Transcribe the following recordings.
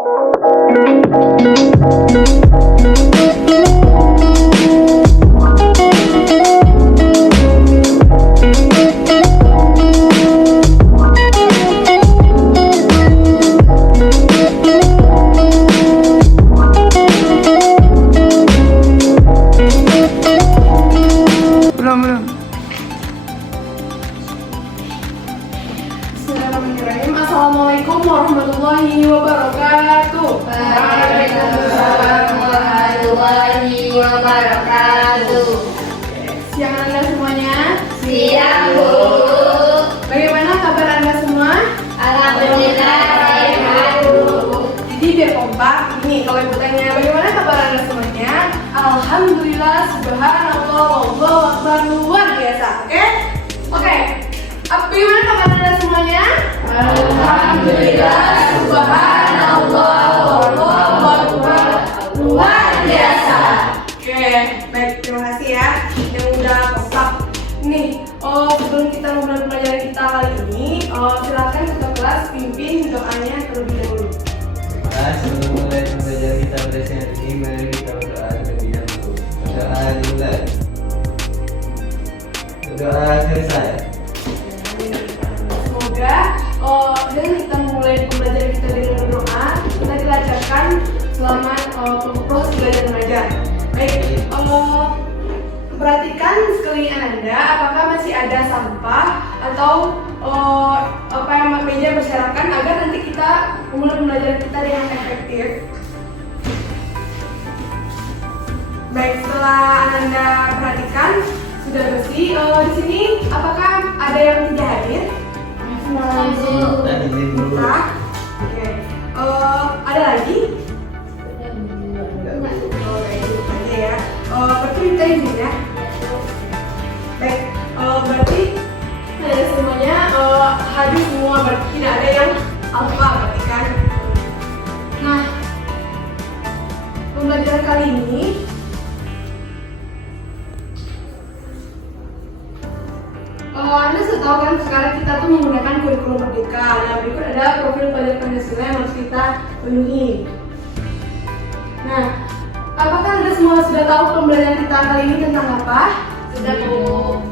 Bismillahirrahmanirrahim. Assalamualaikum warahmatullahi wabarakatuh. Waalaikumsalam warahmatullahi wabarakatuh. Siang Anda semuanya. Siang, Bu. Bagaimana kabar Anda semua? Alhamdulillah sehat, Bu. Jadi biar kompak, ini kalau ibu tanya bagaimana kabar Anda semuanya? Alhamdulillah, subhanallah, wallahu akbar, luar biasa. Oke. Bagaimana kabar Anda semuanya? Alhamdulillah, subhanallah, wallahu akbar, luar biasa. Oke, baik, terima kasih ya yang udah kompak. Nih, sebelum kita memulai pelajaran kita kali ini, silakan ketua kelas pimpin doanya terlebih dahulu. Sebelum mulai pembelajaran kita pada siang ini, mari kita berdoa terlebih dahulu. Berdoa dimulai. Berdoa selesai. Semoga dengan kita memulai pembelajaran kita dengan berdoa, kita dilancarkan selama proses belajar mengajar. Baik, perhatikan sekeliling Anda, apakah masih ada sampah atau meja berserakan agar nanti kita memulai pembelajaran kita dengan efektif. Baik, setelah Anda perhatikan sudah bersih. Di sini apakah ada yang tidak hadir? Dan izin dulu. Nah, oke. Ada lagi? Oke ya. Berarti minta izin ya. Baik. Berarti semuanya hadir semua. Berarti tidak ada yang alfa, berarti kan? Nah, pembelajaran kali ini Anda sudah tahu kan sekarang kita tuh menggunakan kurikulum merdeka. Nah, berikut ada profil pelajar Pancasila yang harus kita penuhi. Nah, apakah Anda semua sudah tahu pembelajaran kita kali ini tentang apa? Sudah, Bu.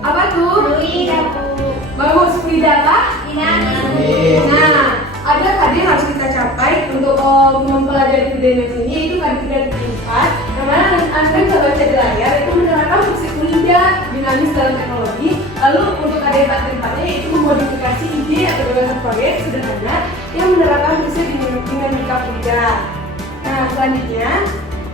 Apa tuh? Iya, Bu. Bagus, Frida apa? Dinamis. Nah, ada tadi yang harus kita capai untuk mempelajari Frida ini, yaitu tadi Frida tingkat. Yang mana Anda bisa baca di layar itu menerapkan fungsi Frida dinamis dalam teknologi. Lalu untuk ada empatnya itu memodifikasi ide atau gagasan proyek sederhana yang menerapkan fungsi dinamika Frida. Nah, selanjutnya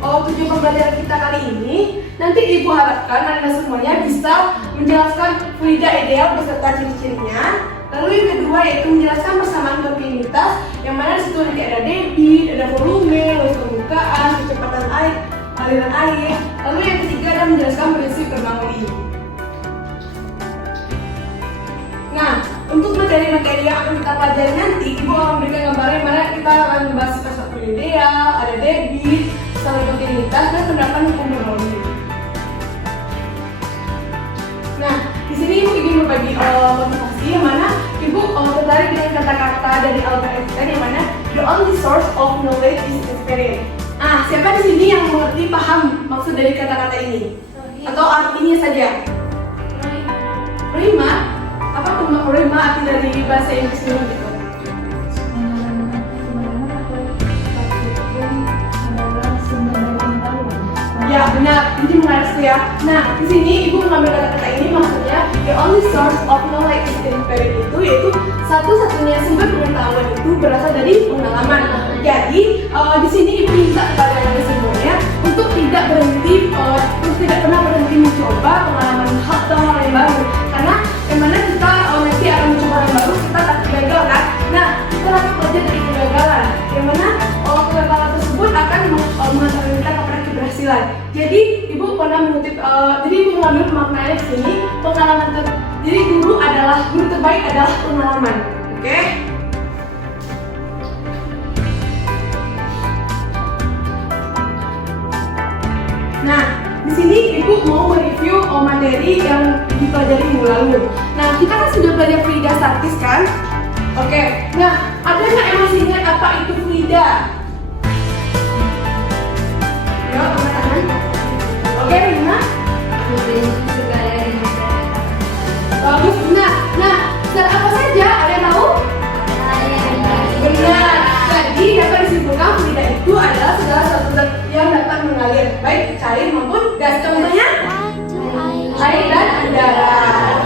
tujuan pembelajaran kita kali ini nanti Ibu harapkan Anda semuanya bisa menjelaskan Frida ideal beserta ciri-cirinya. Lalu yang kedua yaitu menjelaskan persamaan kontinuitas yang mana di situ nanti ada debit, ada volume, luas permukaan, kecepatan air, aliran air. Lalu yang ketiga adalah menjelaskan prinsip Bernoulli. Nah, untuk materi-materi yang akan kita pelajari nanti, Ibu akan memberikan gambaran yang mana kita akan membahas sifat ideal, ada debit, persamaan kontinuitas, dan penerapan hukum Bernoulli. Nah, di sini Ibu ingin berbagi motivasi yang mana Ibu tertarik dengan kata-kata dari Albert Einstein yang mana the only source of knowledge is experience. Ah, siapa di sini yang mengerti paham maksud dari kata-kata ini? Atau artinya saja? Prima? Apa tuh prima arti dari bahasa Inggris dulu gitu? Ya benar, ini menarik ya. Nah, di sini Ibu mengambil kata-kata ini maksudnya the only source of knowledge is experience itu yaitu satu-satunya sumber pengetahuan itu berasal dari pengalaman. Jadi di sini Ibu minta kepada Anda semuanya untuk tidak berhenti, untuk tidak pernah berhenti mencoba pengalaman atau hal yang baru. Karena yang mana kita nanti akan mencoba hal yang baru, kita takut gagal kan? Nah, kita harus belajar dari kegagalan. Yang mana kegagalan tersebut akan mengantarkan kita kepada keberhasilan. Jadi Ibu pernah mengutip, jadi Ibu mengambil pemaknaan di sini pengalaman jadi guru terbaik adalah pengalaman. Oke? Nah, di sini Ibu mau mereview materi yang dipelajari minggu lalu. Nah, kita kan sudah belajar Frida statis kan? Oke. Nah, ada nggak yang masih ingat apa itu Frida? Oke, Luna? Bagus, Luna. Nah, zat apa saja? Ada yang tahu? Benar. Jadi dapat disimpulkan fluida itu adalah segala sesuatu zat yang dapat mengalir, baik cair maupun gas. Contohnya air dan udara.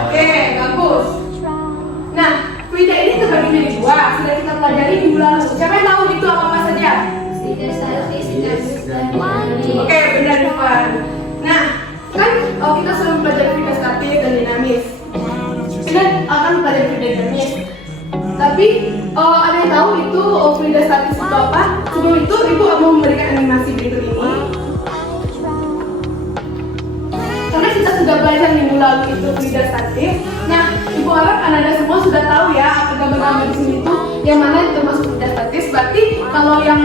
Oke, bagus. Nah, fluida ini terbagi menjadi dua. Sudah kita pelajari minggu lalu. Siapa yang tahu itu apa saja? Oke, benar Dufan. Nah, kan kita sudah mempelajari fluida statis dan dinamis. Kita akan mempelajari fluida dinamis. Tapi ada yang tahu itu fluida statis itu apa? Sebelum itu, Ibu mau memberikan animasi berikut ini. Karena kita sudah belajar minggu lalu itu fluida statis. Nah, Ibu harap anak-anak semua sudah tahu ya apa gambar-gambar di sini itu yang mana yang termasuk fluida statis. Berarti kalau yang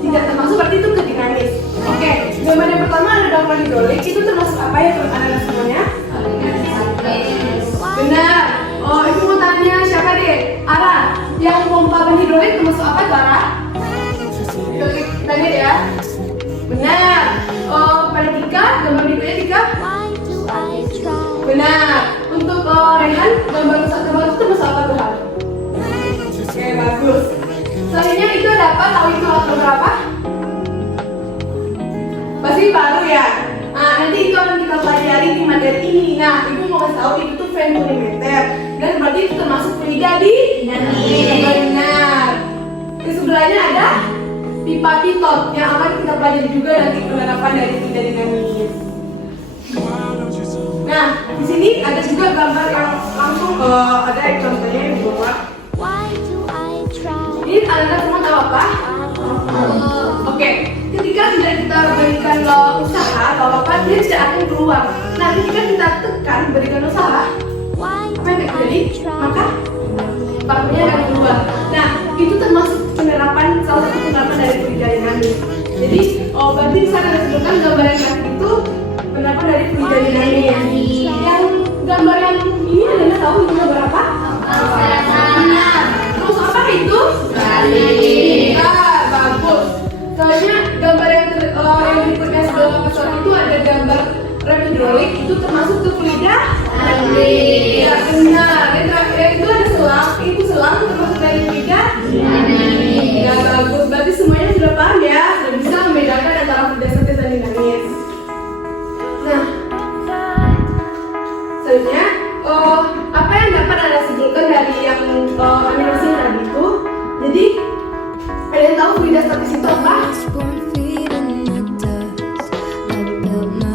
tidak termasuk berarti itu ke dinamis. Oke, gambar yang pertama ada gambar hidrolik. Itu termasuk apa ya anak-anak semuanya? Benar. Oh, Ibu mau tanya siapa deh? Ara, yang pompa ban hidrolik termasuk apa tuh Ara? Hidrolik, tanya ya. Benar. Oh, pada Tika, gambar berikutnya Tika? Benar. Untuk Rehan, gambar itu termasuk apa tuh Han? Oke, bagus. Selanjutnya itu ada apa? Tahu itu alat berapa? Pasti baru ya. Nah, nanti itu akan kita pelajari di materi ini. Nah, Ibu mau kasih tahu itu venturimeter. Dan berarti itu termasuk fluida dinamis. Benar. Di sebelahnya ada pipa pitot yang akan kita pelajari juga nanti penerapan dari fluida dinamis. Nah, di sini ada juga gambar yang langsung ada contohnya yang dibawa. Ini anak-anak semua tahu apa? Oke, ketika tidak kita berikan usaha, apa dia tidak akan keluar. Nah, ketika kita tekan berikan usaha, apa yang terjadi? Maka parfumnya akan keluar. Nah, itu termasuk penerapan salah satu penerapan dari fluida dinamis. Jadi, berarti bisa kita sebutkan gambar yang tadi itu penerapan dari fluida dinamis. Yang gambar yang ini adalah tahu itu gambar apa? Benar. Terus apa itu? Bagus. Soalnya gambar yang berikutnya sebelum episode itu ada gambar rem hidrolik, itu termasuk ke fluida dinamis. Ya benar. Dan terakhir itu ada selang, itu selang termasuk dari fluida dinamis. Ya bagus. Berarti semuanya sudah paham ya, sudah bisa membedakan antara fluida statis dan dinamis. Nah, selanjutnya apa yang dapat Anda simpulkan dari yang animasi tadi itu? Jadi ada yang tahu fluida statis itu apa?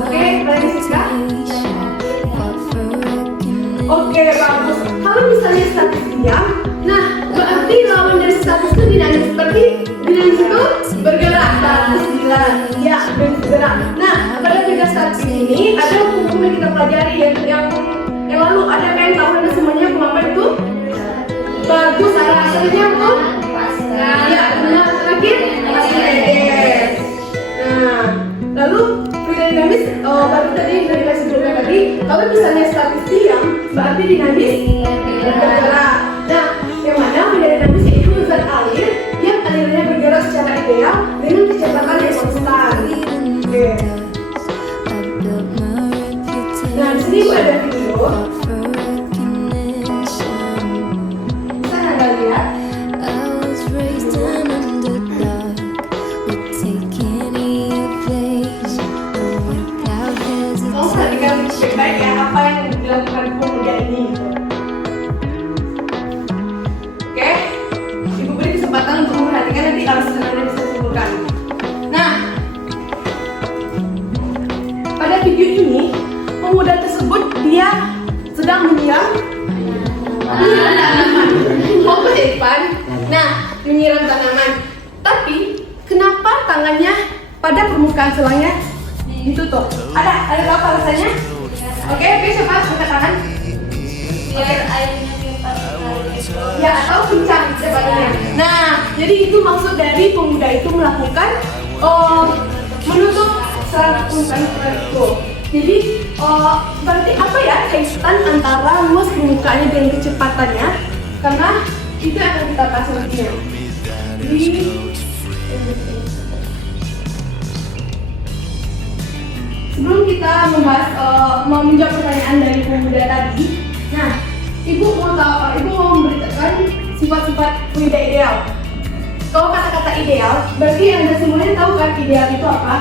Oke, lagi Siska? Oke, bagus. Kalau misalnya statis diam, nah berarti lawan dari statis itu dinamis. Berarti dinamis itu bergerak. Bagus, gila. Ya, bergerak. Nah, pada fluida statis ini ada hukum yang kita pelajari yang lalu ada yang tahu Anda semuanya kenapa itu? Bagus, arah asalnya pun? Ya, benar. Terakhir? Nah, lalu fluida dinamis, baru tadi sudah dikasih sebelumnya tadi. Kalau misalnya statis diam, berarti dinamis bergerak. Nah, yang mana fluida dinamis itu zat air yang alirnya bergerak secara ideal dengan kecepatan yang konstan. Oke. Nah, di sini ada video. Bisa Anda lihat? Kamu perhatikan baik-baik ya apa yang dilakukan pemuda ini gitu. Oke, Ibu beri kesempatan untuk memperhatikan, nanti alasan Anda bisa simpulkan. Nah, pada video ini pemuda tersebut dia sedang menyiram tanaman. Fokus ya Ipan. Nah, menyiram tanaman. Tapi kenapa tangannya pada permukaan selangnya ditutup? Ada apa alasannya? Oke, siapa angkat tangan? Biar airnya lipat. Ya, atau kencang sebaliknya. Nah, jadi itu maksud dari pemuda itu melakukan menutup selang permukaan itu. Jadi berarti apa ya kaitan antara luas permukaannya dengan kecepatannya? Karena itu akan kita bahas nantinya. Jadi sebelum kita membahas menjawab pertanyaan dari Bu Muda tadi, nah, Ibu mau memberitakan sifat-sifat Frida ideal. Kalau kata-kata ideal, berarti Anda semuanya tahu kan ideal itu apa?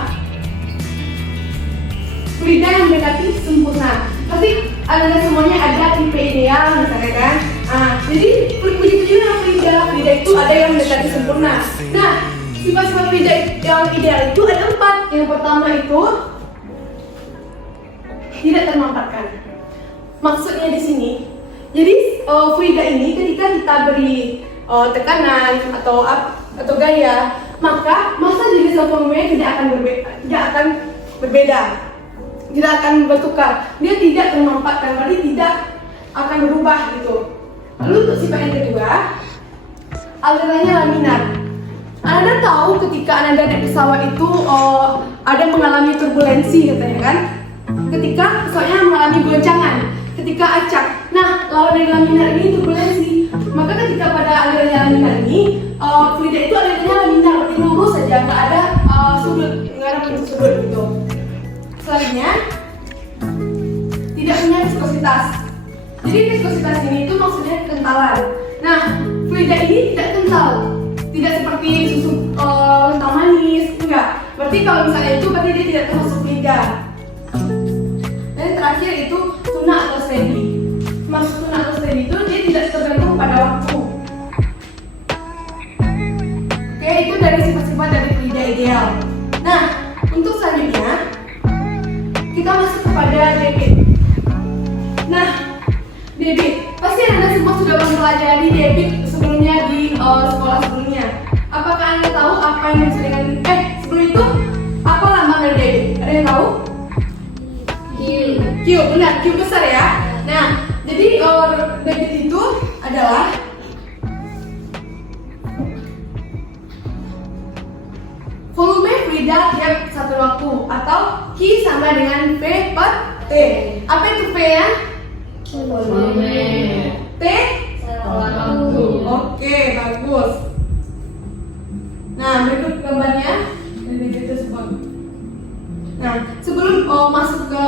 Frida yang mendekati sempurna. Pasti Anda semuanya ada tipe ideal misalnya kan? Jadi begitu juga Frida itu ada yang mendekati sempurna. Nah, sifat-sifat Frida yang ideal itu ada 4. Yang pertama itu tidak termampatkan. Maksudnya di sini, jadi Frida ini ketika kita beri tekanan atau gaya, maka masa diri sempurna tidak akan berbeda, tidak akan bertukar. Dia tidak termampatkan, berarti tidak akan berubah gitu. Lalu untuk sifat yang kedua, alirannya laminar. Anda tahu ketika Anda naik pesawat itu ada mengalami turbulensi katanya kan? Ketika pesawatnya mengalami goncangan, ketika acak. Nah, lawan dari laminar ini turbulensi. Maka ketika pada alirannya laminar ini, Frida itu alirannya laminar, berarti lurus saja, nggak ada sudut, nggak ada pintu sudut gitu. Selanjutnya, tidak punya viskositas. Jadi viskositas ini itu maksudnya kekentalan. Nah, Frida ini tidak kental, tidak seperti susu kental manis, enggak. Berarti kalau misalnya itu berarti dia tidak termasuk Frida. Dan terakhir itu tuna atau steady. Maksud tuna atau steady itu dia tidak tergantung pada waktu. Oke, itu dari sifat-sifat dari Frida ideal. Nah, untuk selanjutnya kita masuk kepada David. Nah, David, pasti Anda semua sudah mempelajari David sebelumnya di sekolah sebelumnya. Apakah Anda tahu apa yang disebut dengan sebelum itu apa lambang dari David? Ada yang tahu? Q, benar, Q besar ya. Nah, jadi David itu adalah volume Frida tiap satu waktu, atau Q sama dengan V per T. Apa itu V ya? Volume. T? Waktu. Oke, bagus. Nah, berikut gambarnya dari tersebut. Nah, sebelum masuk ke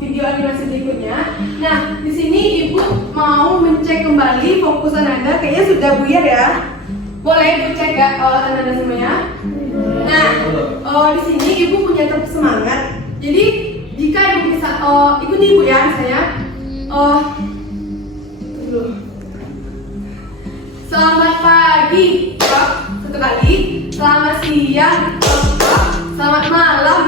video animasi berikutnya, nah di sini Ibu mau mencek kembali fokusan Anda, kayaknya sudah buyar ya. Boleh Ibu cek ya Anda semuanya. Nah, di sini Ibu punya tetap semangat. Jadi jika Ibu bisa ikuti Ibu ya, saya. Selamat pagi, satu kali. Selamat siang, selamat malam.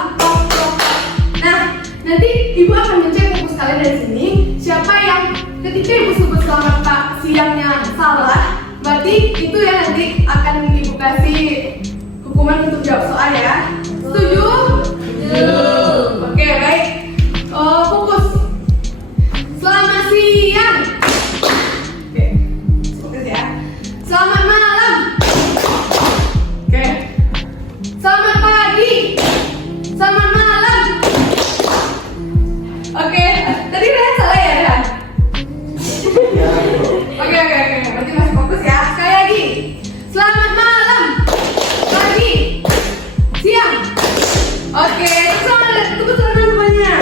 Nah, nanti Ibu akan mencek fokus kalian dari sini. Siapa yang ketika Ibu sebut selamat siangnya salah, berarti itu ya nanti akan Ibu kasih hukuman untuk jawab soal ya. Setuju? Oke, baik. Fokus. Selamat siang. Oke, fokus ya. Selamat malam. Oke. Selamat pagi. Selamat malam. Oke, tadi Rehan salah ya Rehan? Oke, berarti masih fokus ya. Sekali lagi. Selamat malam. Pagi. Siang. Oke, tunggu semuanya.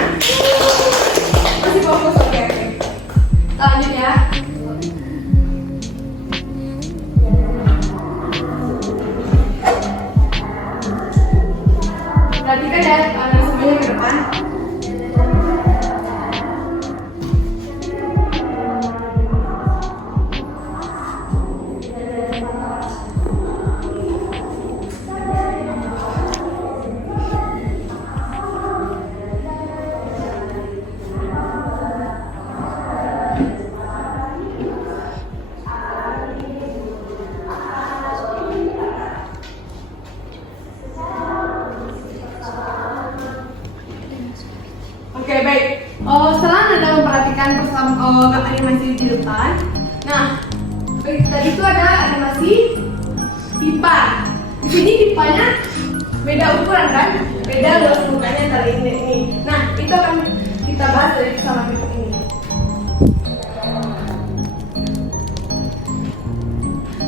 Masih fokus, oke. Lanjut ya. Perhatikan ya, Anda semuanya ke depan. Oke, baik. Setelah Anda memperhatikan animasi di depan, nah, tadi itu ada animasi pipa. Di sini pipanya beda ukuran kan? Beda luas mukanya antara ini dan ini. Nah, itu akan kita bahas dari kesamaan berikut ini.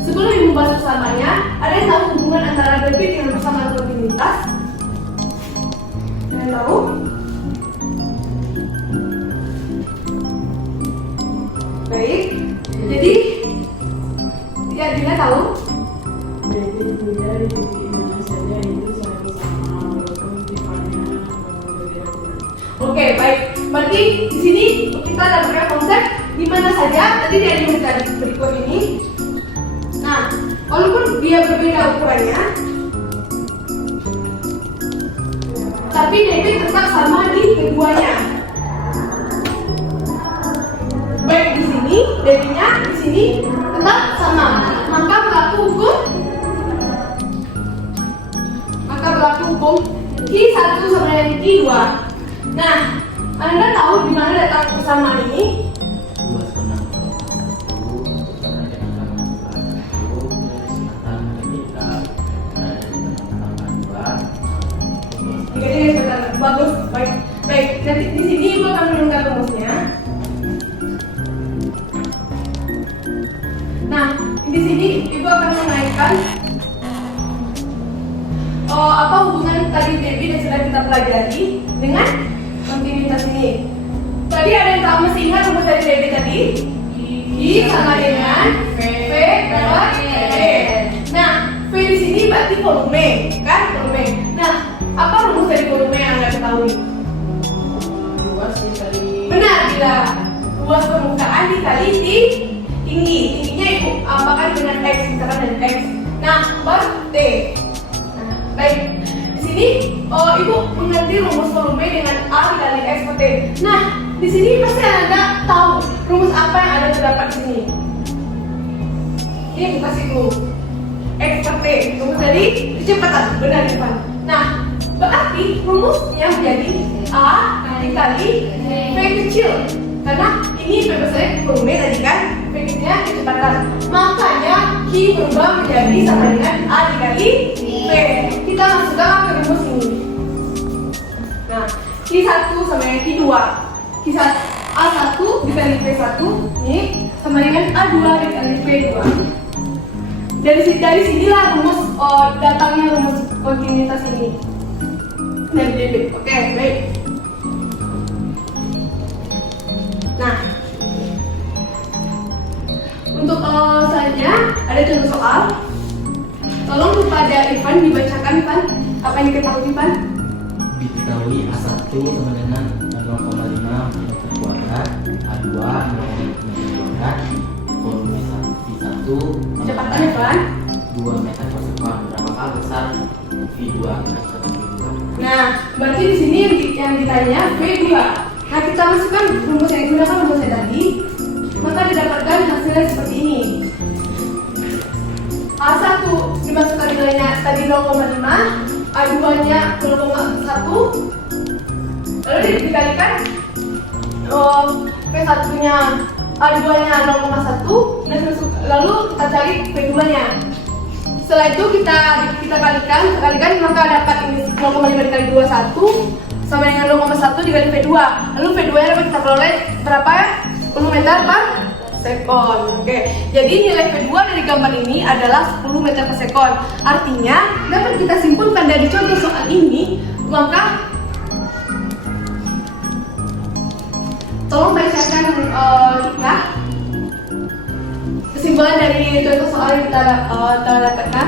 Sebelum Ibu bahas persamaannya, ada yang tahu hubungan antara debit dengan persamaan probabilitas? Ada yang tahu? itu dari di mana saja itu selalu sama walaupun tipe-nya berbeda. Oke, baik. Berarti di sini kita dapatkan konsep di mana saja tadi dari yang berikut ini. Nah, walaupun dia berbeda ukurannya, tapi DB tetap sama di keduanya. Baik di sini, DB-nya di sini tetap sama. Maka berlaku hukum Q1 sama dengan Q2. Nah, Anda tahu di mana letak persamaan ini? 2 sama 1 karena dengan sama 1 dari kesempatan kita Jadi bagus, baik. Baik, nanti di sini Ibu akan menunjukkan rumusnya. Nah, di sini Ibu akan menaikkan apa hubungan tadi DB yang sudah kita pelajari dengan kontinuitas ini. Tadi ada yang tahu masih ingat rumus dari DB tadi? I sama dengan V lewat V. Nah, V di sini berarti volume, kan? Volume. Nah, apa rumus dari volume yang Anda ketahui? Luas dikali Benar, bila luas permukaan dikali tinggi. Tingginya Ibu apakan dengan X, misalkan dengan X. Nah, per T. Nah, baik. Di sini Ibu mengerti rumus volume dengan A dikali X per T. Nah, di sini pasti Anda tahu rumus apa yang ada terdapat di sini. Ini Ibu kasih clue. X per T, rumus dari kecepatan. Benar, Ivan. Nah, berarti rumusnya menjadi A dikali V kecil. Karena ini V besarnya volume tadi kan, V kecilnya kecepatan. Makanya Q berubah menjadi sama dengan A dikali V. Kita masukkan ke rumus ini. Nah, Q1 sama dengan Q2. Q1 A1 dikali V1 ini sama dengan A2 dikali V2. Dari sinilah rumus datangnya rumus kontinuitas ini. Dari DB. Oke, baik. Nah, untuk selanjutnya ada contoh soal. Tolong kepada Ivan dibacakan, Ivan, apa yang diketahui Ivan? diketahui A1 sama dengan 0,5 meter kuadrat, A2 0,5 meter kuadrat, volume V1 Kecepatan Ivan. 2 meter per sekon. Berapakah besar V2? Nah, berarti di sini yang ditanya V2. Nah, kita masukkan rumus yang digunakan rumusnya tadi, maka didapatkan hasilnya seperti ini. A1 dimasukkan nilainya tadi 0,5, A2-nya 0,1, lalu dikalikan V1-nya A2-nya 0,1, dan lalu kita cari V2-nya. Setelah itu kita kalikan maka dapat ini 0,5 dikali 21 sama dengan 0,1 dikali V2. Lalu V2-nya dapat kita peroleh berapa ya? 10 meter per sekon. Oke. Jadi nilai V2 dari gambar ini adalah 10 meter per sekon. Artinya dapat kita simpulkan dari contoh soal ini, maka tolong bacakan hikmah kesimpulan dari contoh soal yang kita dapatkan.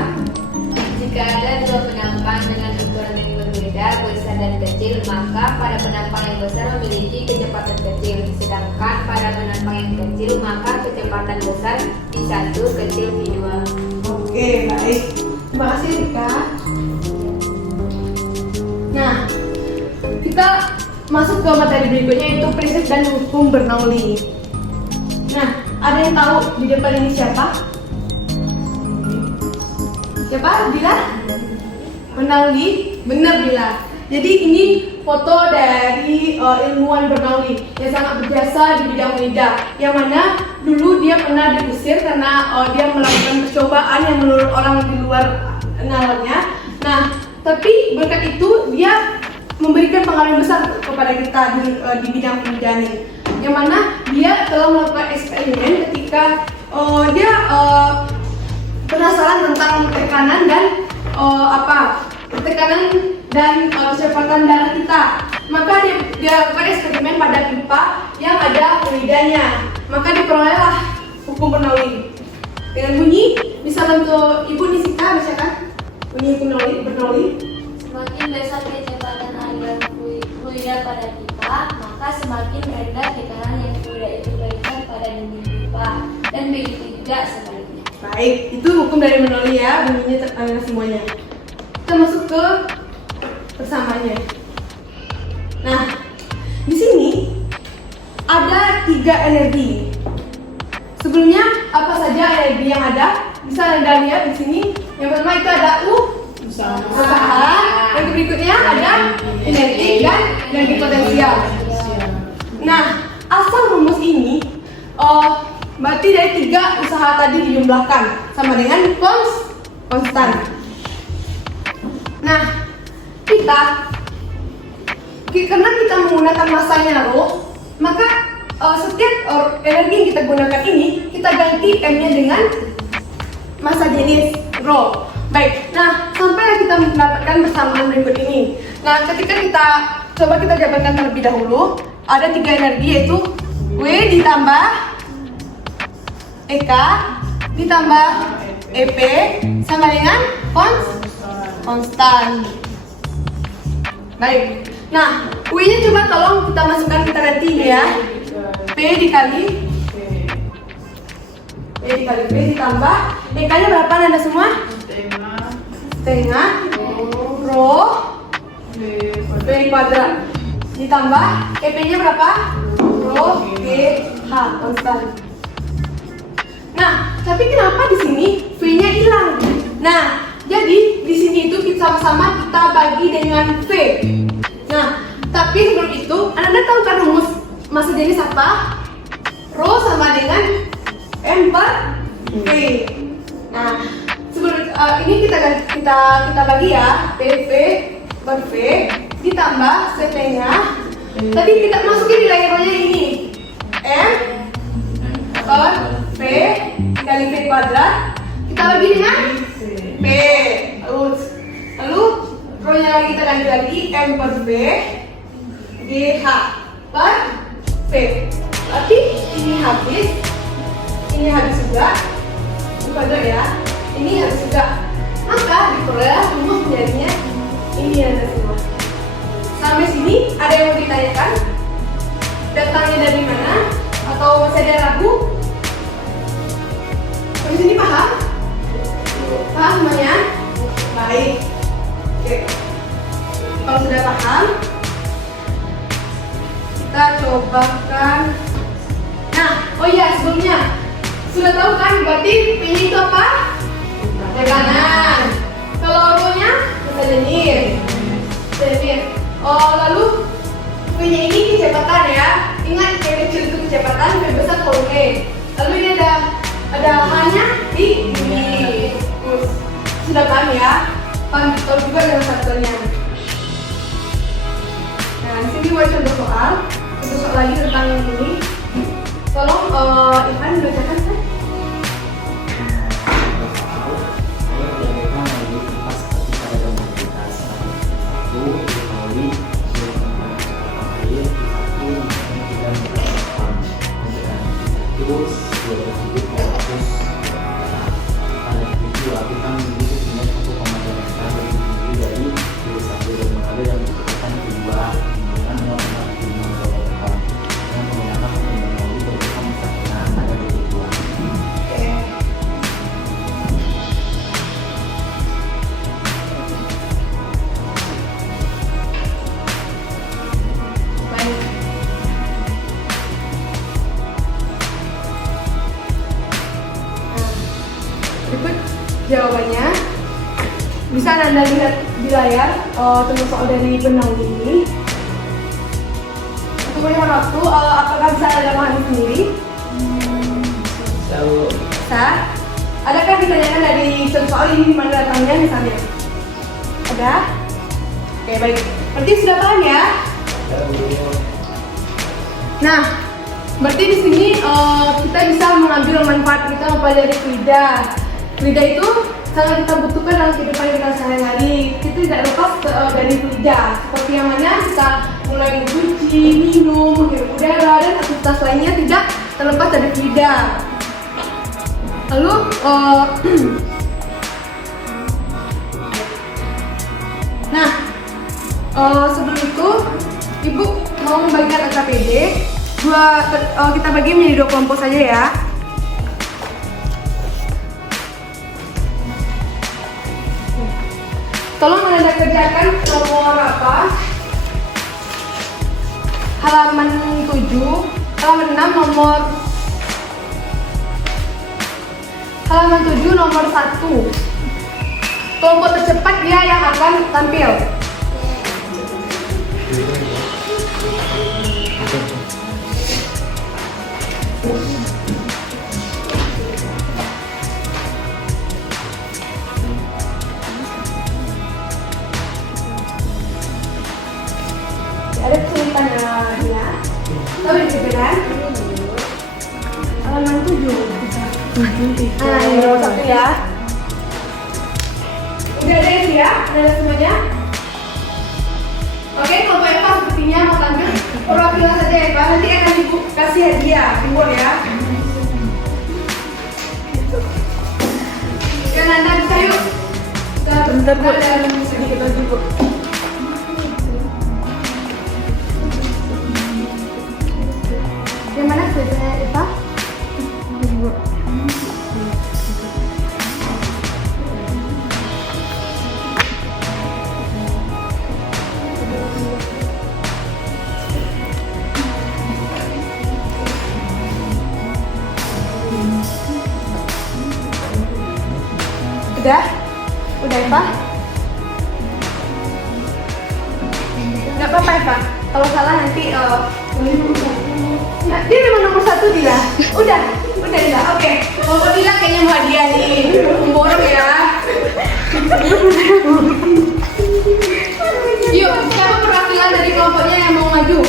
Jika ada dua penampang dengan ukuran yang berbeda, besar dan kecil, maka pada penampang yang besar memiliki kecepatan kecil, sedangkan pada penampang yang kecil maka kecepatan besar V1 kecil V2. Oke, baik. Terima kasih Rika. Nah, kita masuk ke materi berikutnya, yaitu prinsip dan hukum Bernoulli. Nah, ada yang tahu di depan ini siapa? Siapa? Bila? Bernoulli? Benar Bila. Jadi ini foto dari ilmuwan Bernoulli yang sangat berjasa di bidang lidah, yang mana dulu dia pernah diusir karena dia melakukan percobaan yang menurut orang di luar nalarnya. Nah, tapi berkat itu dia memberikan pengaruh besar kepada kita di bidang penelitian ini, yang mana dia telah melakukan eksperimen ketika dia penasaran tentang tekanan dan tekanan dan kecepatan darah kita. Maka dia lakukan eksperimen pada pipa yang ada lidahnya. Maka diperolehlah hukum Bernoulli. Dengan bunyi, bisa bantu Ibu Nisika baca Bunyi Bernoulli. Semakin besar kecepatan aliran fluida pada pipa, maka semakin rendah tekanan yang fluida itu berikan pada dinding pipa, dan begitu juga sebaliknya. Baik, itu hukum dari Bernoulli ya, bunyinya semuanya. Kita masuk ke persamaannya. Nah, di sini ada 3 energi. Sebelumnya apa saja energi yang ada? Bisa Anda lihat di sini. Yang pertama itu ada usaha. Yang berikutnya ada kinetik dan energi potensial. Nah, asal rumus ini berarti dari 3 usaha tadi dijumlahkan sama dengan konstan. Nah, karena kita menggunakan masanya rho, maka setiap energi yang kita gunakan ini kita ganti M-nya dengan massa jenis rho. Baik, nah sampai kita mendapatkan persamaan berikut ini. Nah, ketika kita jabarkan terlebih dahulu, ada 3 energi yaitu W ditambah EK ditambah EP sama dengan konstan. Baik, nah W-nya coba tolong kita masukkan, kita ganti ya. P dikali P ditambah EK-nya berapa Anda semua? Setengah rho V kuadrat ditambah EP-nya berapa? Rho GH konstan. Nah, tapi kenapa di sini V-nya hilang? Nah, jadi di sini itu kita sama-sama kita bagi dengan V. Nah, tapi sebelum itu, Anda tahu kan rumus massa jenis apa? Rho sama dengan M per V. Nah, sebelum ini kita bagi ya, PV per V ditambah setengah. Tadi kita masukin nilai rho-nya ini, M per V dikali V kuadrat. Kita bagi dengan P. Lalu rho-nya lagi kita ganti lagi M per V GH per V. Berarti ini habis juga. Kuadrat ya. Ini habis juga. Maka diperoleh rumus menjadinya ini ada semua. Sampai sini ada yang mau ditanyakan? Datangnya dari mana? Atau masih ada ragu? Sampai sini paham? Paham semuanya? Baik. Oke. Kalau sudah paham, kita cobakan. Nah, oh iya sebelumnya sudah tahu kan berarti P-nya itu apa? Tekanan. Kalau rho-nya massa jenis. Lalu V-nya ini kecepatan ya. Ingat V kecil itu kecepatan, V besar volume. Lalu ini ada H-nya di sini. Sudah paham ya? Paham betul juga dengan faktornya. Nah, di sini buat contoh soal lagi tentang yang ini. Tolong Ivan bacakan kan? Berikut jawabannya. Bisa Anda lihat di layar contoh soal dari Bernoulli ini. Untuk melihat waktu, apakah bisa Anda pahami sendiri? Bisa. Adakah ditanyakan dari contoh soal ini di mana datangnya misalnya? Ada? Oke, baik. Berarti sudah paham ya? Nah, berarti di sini kita bisa mengambil manfaat kita mempelajari fluida. Fluida itu sangat kita butuhkan dalam kehidupan kita sehari-hari. Kita tidak lepas dari fluida. Seperti yang mana kita mulai mencuci, minum, menghirup udara, dan aktivitas lainnya tidak terlepas dari fluida. Lalu Sebelum itu, Ibu mau membagikan SKPD. Kita bagi menjadi 2 kelompok saja ya. Tolong Anda kerjakan nomor apa? Halaman 7, halaman 6 nomor halaman 7 nomor 1. Kelompok tercepat dia yang akan tampil. Ada kesulitan dia. Tahu di kan? Halaman 7. Nah, ini nomor 1 ya. Udah ada ya? Udah ada semuanya? Oke, kelompok Eva sepertinya mau tampil perwakilan saja ya Pak. Nanti akan Ibu kasih hadiah, Ibu ya. Dan Anda bisa yuk. Bentar, Bu. Ada sedikit lagi Bu. Yang mana sebenarnya Eva? Udah? Udah Eva? Gak apa-apa Eva. Kalau salah nanti nah, dia memang nomor 1 Dila. Udah Dila. Oke. Kelompok Dila kayaknya mau hadiah nih. Memborong ya. Yuk, siapa perwakilan dari kelompoknya yang mau maju?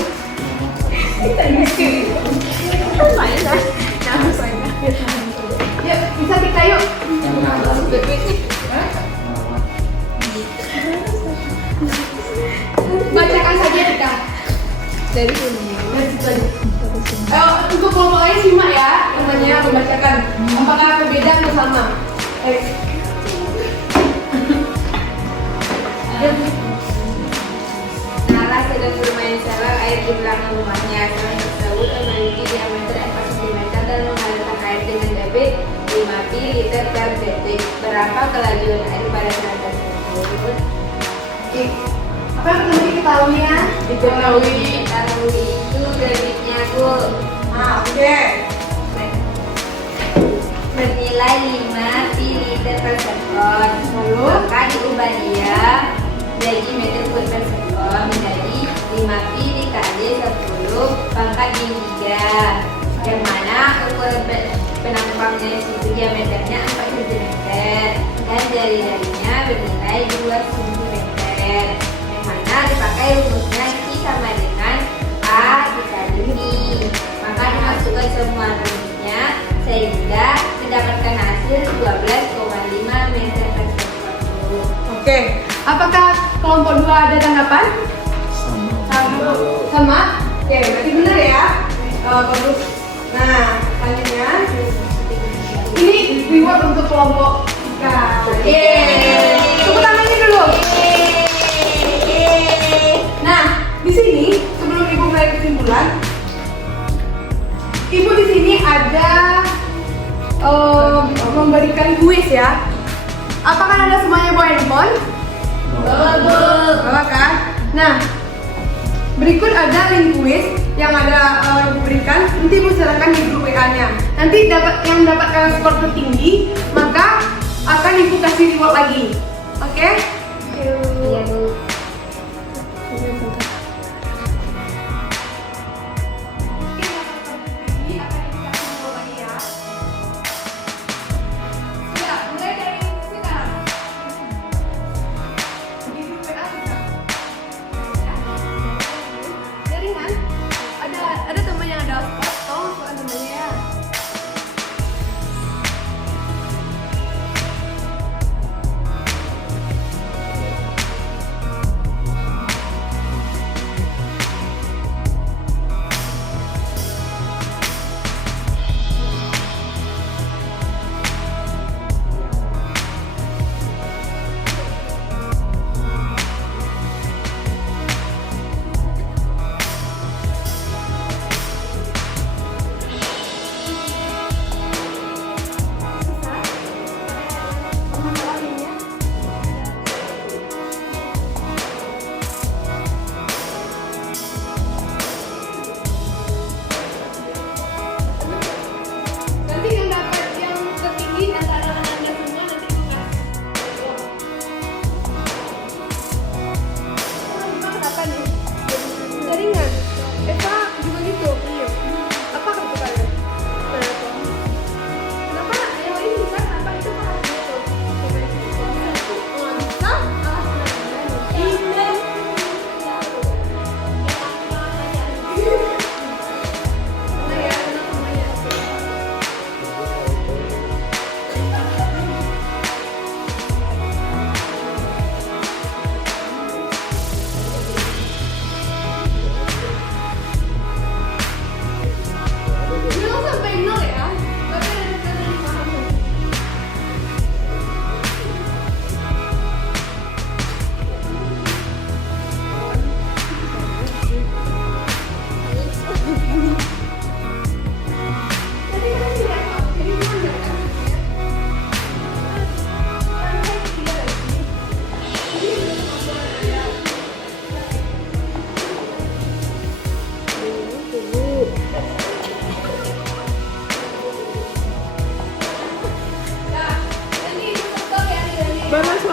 Kita miskin. Yuk, bisa kita yuk. Bacakan saja kita. Dari sini. Untuk kelompok lain simak ya, namanya membacakan. Apakah berbeda atau sama? Nala sedang bermain selang air di belakang rumahnya. Selang tersebut memiliki diameter 4 cm dan mengalirkan air dengan debit 5 liter per detik. Berapa kelajuan air pada selang tersebut? Apa yang perlu diketahui ya? Diketahui itu debitnya Bu. Oke. Bernilai 5 liter per sekon. Lalu? Maka diubah dia jadi meter kubik per sekon menjadi 5 pi dikali 10 pangkat min 3, yang mana ukuran penampangnya itu diameternya 4 cm dan jari-jarinya bernilai 2 cm, yang mana dipakai rumusnya I sama dengan A dikali I. Maka dimasukkan semua rumusnya sehingga mendapatkan hasil 12,5 meter per sekon. Oke. Apakah kelompok 2 ada tanggapan? Sama? Oke, berarti benar ya. Bagus. Nah, selanjutnya ini reward untuk kelompok kita. Tepuk tangannya dulu. Nah, di sini sebelum Ibu mulai kesimpulan, Ibu di sini ada memberikan kuis ya. Apakah Anda semuanya bawa handphone? Bawa kan? Nah, berikut ada link kuis yang ada diberikan. Nanti Ibu silakan di grup WA-nya. Nanti yang mendapatkan skor tertinggi, maka akan Ibu kasih reward lagi. Oke? Iya Bu. Ada teman yang ada hotspot, tolong masukkan temannya ya.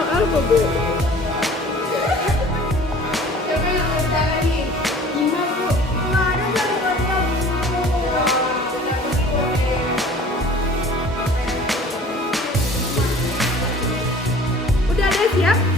mahal apa, Bu? Siapa yang angkat tangan nih? 5, Bu. Nggak ada jagoannya, Bu. Udah ada siap?